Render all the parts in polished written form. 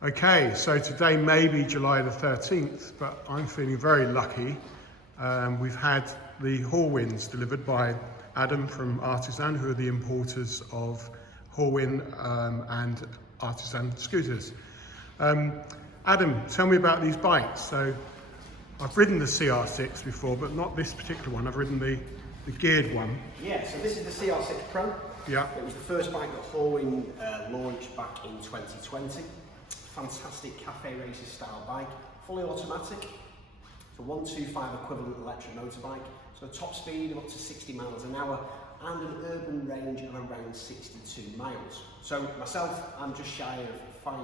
Okay, so today may be July the 13th, but I'm feeling very lucky. We've had the Horwins delivered by Adam from Artisan, who are the importers of Horwin and Artisan scooters. Adam, tell me about these bikes. So I've ridden the CR6 before, but not this particular one. I've ridden the geared one. Yeah, so this is the CR6 Pro. Yeah. It was the first bike that Horwin launched back in 2020. Fantastic cafe racer style bike, fully automatic. It's a 125 equivalent electric motorbike. So a top speed of up to 60 miles an hour and an urban range of around 62 miles. So myself, I'm just shy of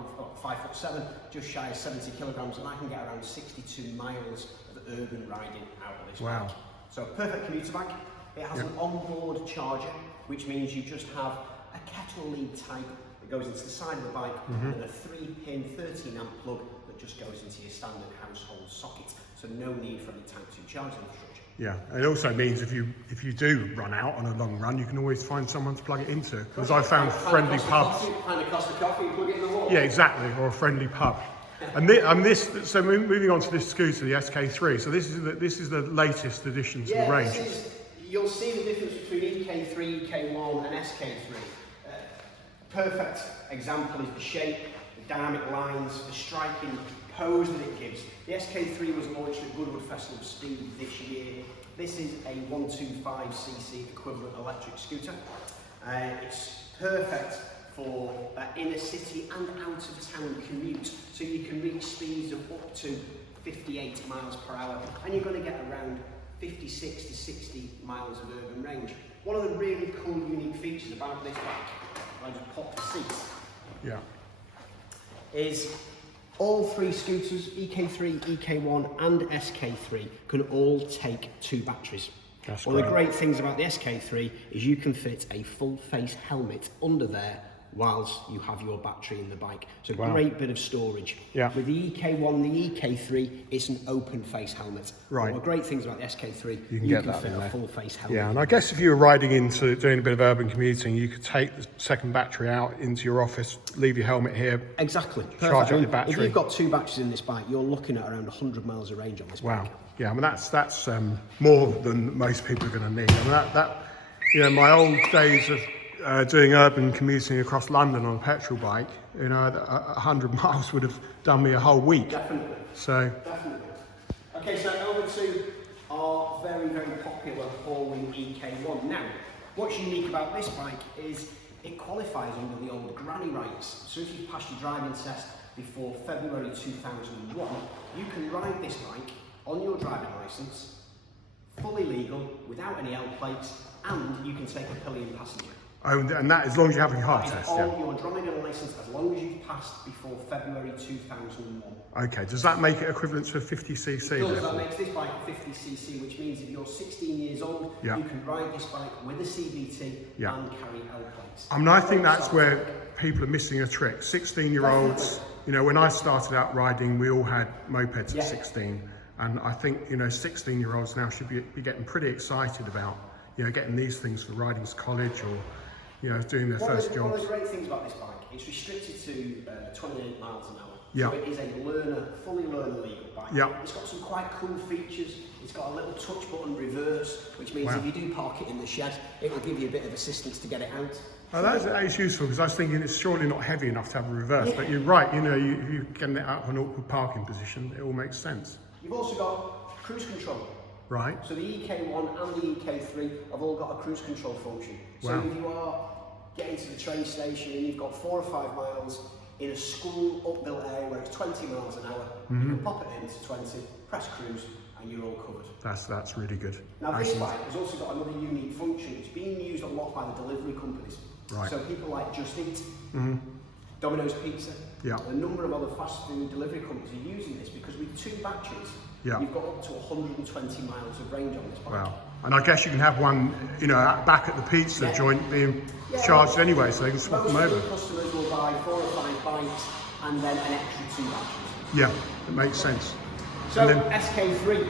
5'7", just shy of 70 kilograms, and I can get around 62 miles of urban riding out of this bike. So a perfect commuter bike. It has an onboard charger, which means you just have a kettle lead type that goes into the side of the bike and a 3-pin 13 amp plug that just goes into your standard household socket. So no need for any type 2 charging infrastructure. Yeah, it also means if you do run out on a long run, you can always find someone to plug it into. Because I found friendly pubs. Find a Costa coffee and plug it in the wall. Yeah, exactly, or a friendly pub. So moving on to this scooter, the SK3. So this is the latest addition to the range. You'll see the difference between EK3, EK1 and SK3. Perfect example is the shape, the dynamic lines, the striking pose that it gives. The SK3 was launched at Goodwood Festival of Speed this year. This is a 125cc equivalent electric scooter. It's perfect for inner city and out of town commute. So you can reach speeds of up to 58 miles per hour, and you're going to get around 56 to 60 miles of urban range. One of the really cool, unique features about this bike, I just pop the seats, is all three scooters, EK3, EK1 and SK3, can all take 2 batteries. One of the great things about the SK3 is you can fit a full face helmet under there whilst you have your battery in the bike. So great bit of storage. With the EK1, the EK3, it's an open face helmet. One of the great things about the SK3, you can fit a full face helmet. Yeah, and I guess if you were riding into doing a bit of urban commuting, you could take the second battery out into your office, leave your helmet here. Exactly. Charge up your battery. If you've got 2 batteries in this bike, you're looking at around 100 miles of range on this bike. Yeah, I mean that's more than most people are going to need. I mean my old days of doing urban commuting across London on a petrol bike, 100 miles would have done me a whole week. Definitely. Definitely. Okay, so over to our very, very popular Horwin EK1. Now, what's unique about this bike is it qualifies under the old granny rights. So if you've passed your driving test before February 2001, you can ride this bike on your driving licence, fully legal, without any L plates, and you can take a pillion passenger. Oh, and that as long as you have your hard test, your driving licence as long as you've passed before February 2001. Okay, does that make it equivalent to a 50cc? It does, that makes this bike a 50cc, which means if you're 16 years old, you can ride this bike with a CVT and carry L plates. I mean, I think that's where people are missing a trick. 16-year-olds, when I started out riding, we all had mopeds at 16. And I think, 16-year-olds now should be getting pretty excited about, getting these things for riding to college or, doing their first jobs. One of the great things about this bike, it's restricted to 28 miles an hour. So it is a fully learner legal bike. It's got some quite cool features. It's got a little touch button reverse, which means if you do park it in the shed, it will give you a bit of assistance to get it out. Oh, that is useful, because I was thinking it's surely not heavy enough to have a reverse, but you're right, if you're getting it out of an awkward parking position, it all makes sense. You've also got cruise control. Right. So the EK1 and the EK3 have all got a cruise control function. So if you are getting to the train station and you've got 4 or 5 miles in a school upbuilt area where it's 20 miles an hour, you can pop it into 20, press cruise, and you're all covered. That's really good. Now this bike has also got another unique function. It's being used a lot by the delivery companies. Right. So people like Just Eat, Domino's Pizza, a number of other fast food delivery companies are using this because with 2 batteries, you've got up to 120 miles of range on this bike. Wow. And I guess you can have one, back at the pizza joint being charged anyway, so they can swap them over. Most customers will buy 4 or 5 bikes and then an extra 2 batteries. Yeah, it makes sense. So then, SK3,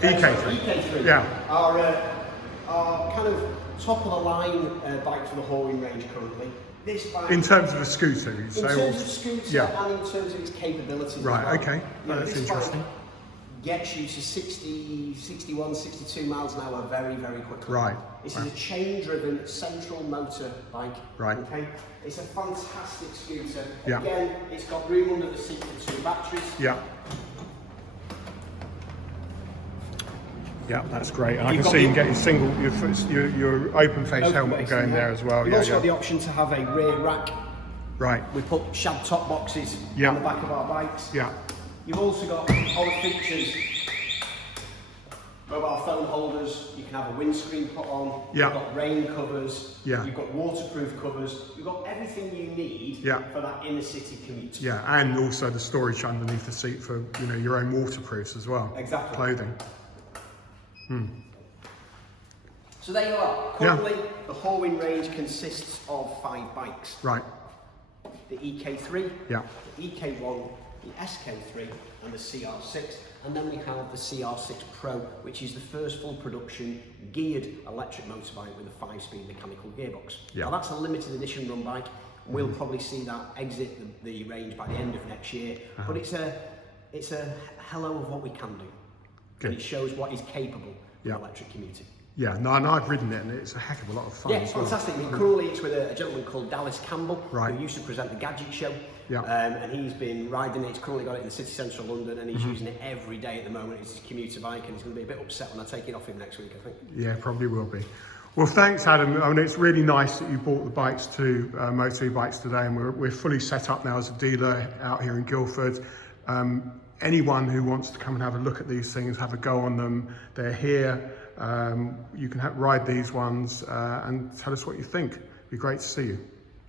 EK3, are kind of top of the line bike for the Horwin range currently. this bike, in terms of a scooter, you in say? terms of scooter Yeah. and in terms of its capabilities. Right, as well. okay. You know, That's this interesting. bike gets you to 60, 61, 62 miles an hour very, very quickly. Right. This Right. is a chain-driven central motor bike. Right. Okay. It's a fantastic scooter. Yeah. Again, it's got room under the seat for 2 batteries. Yeah. Yeah, that's great. And I You've can got see you the- can get your open face helmet will go in there as well. You've Yeah, also got the yeah. option to have a rear rack. Right. We put shad top boxes Yeah. on the back of our bikes. Yeah. You've also got all the features. Mobile phone holders, you can have a windscreen put on, Yeah. you've got rain covers, Yeah. you've got waterproof covers, you've got everything you need Yeah. for that inner city commute. Yeah, and also the storage underneath the seat for your own waterproofs as well. Exactly. Clothing. So there you are. Yeah. Currently, the Horwin range consists of 5 bikes. Right. The EK3, Yeah. the EK1, the SK3 and the CR6, and then we have the CR6 Pro, which is the first full production geared electric motorbike with a 5-speed mechanical gearbox. Yeah. Now that's a limited edition run bike. We'll probably see that exit the range by the end of next year, but it's a hello of what we can do. Good. And it shows what is capable Yeah. of electric commuting. Yeah, no, and I've ridden it and it's a heck of a lot of fun Yeah, as it's well. fantastic. I mean, currently it's with a gentleman called Dallas Campbell, Right. who used to present the Gadget Show. Yeah. And he's been riding it. He's currently got it in the city centre of London, and he's using it every day at the moment. It's his commuter bike, and he's going to be a bit upset when I take it off him next week, I think. Yeah, probably will be. Well, thanks, Adam. I mean, it's really nice that you brought the bikes to motoebikes today, and we're fully set up now as a dealer out here in Guildford. Anyone who wants to come and have a look at these things, have a go on them, they're here. You can ride these ones and tell us what you think. It'd be great to see you.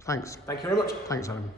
Thanks. Thank you very much. Thanks, Adam.